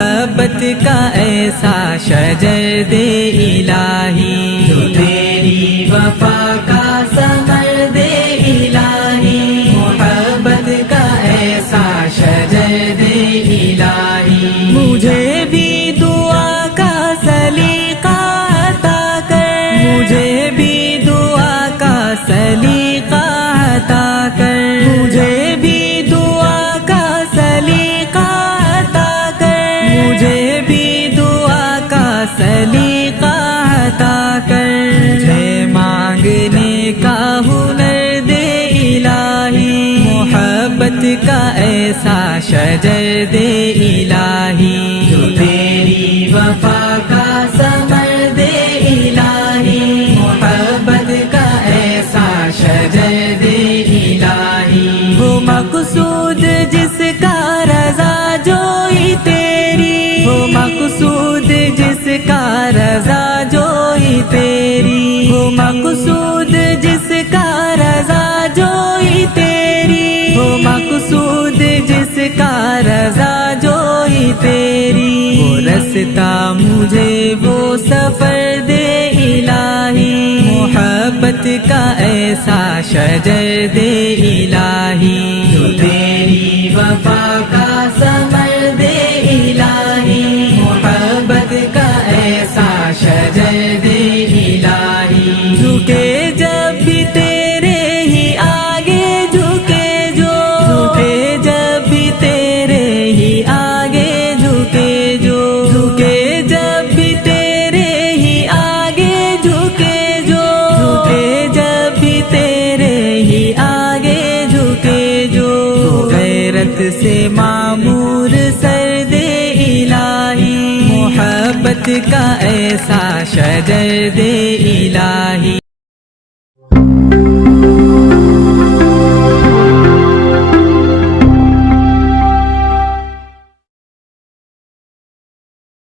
मोहब्बत का ऐसा शजर दे इलाही, जो तेरी वफा का समर दे इलाही। मोहब्बत का ऐसा शजर दे इलाही, मुझे भी दुआ का सलीका अता कर, मुझे भी दुआ का सलीका अता कर, मुझे भी दुआ का सलीका अता कर, मुझे भी दुआ का सलीका अता कर। मुझे मांगने का हुनर दे इलाही, मोहब्बत का ऐसा शजर दे इलाही, जो तेरी वफा का समर दे इलाही। मोहब्बत का ऐसा शजर दे इलाही, हो मकसूद जिसका रज़ा जोई तेरी, हो मकसूद जिसका रज़ा जोई तेरी, हो मकसूद जिसका रज़ा जोई तेरी, हो मकसूद जिसका रज़ा जोई तेरी। वो रास्ता मुझे वो सफर दे इलाही, मोहब्बत का ऐसा शजर दे इलाही, जो तेरी वफा का समर दे इलाही। मोहब्बत का ऐसा शजर दे इलाही, झुके जब भी तेरे ही आगे झुके जो, झुके जब भी तेरे ही आगे झुके जो, झुके जब भी तेरे ही आगे झुके जो, झुके जब भी तेरे ही आगे झुके जो। गैरत से मामूर सर दे इलाही, मोहब्बत का ऐसा शजर दे इलाही।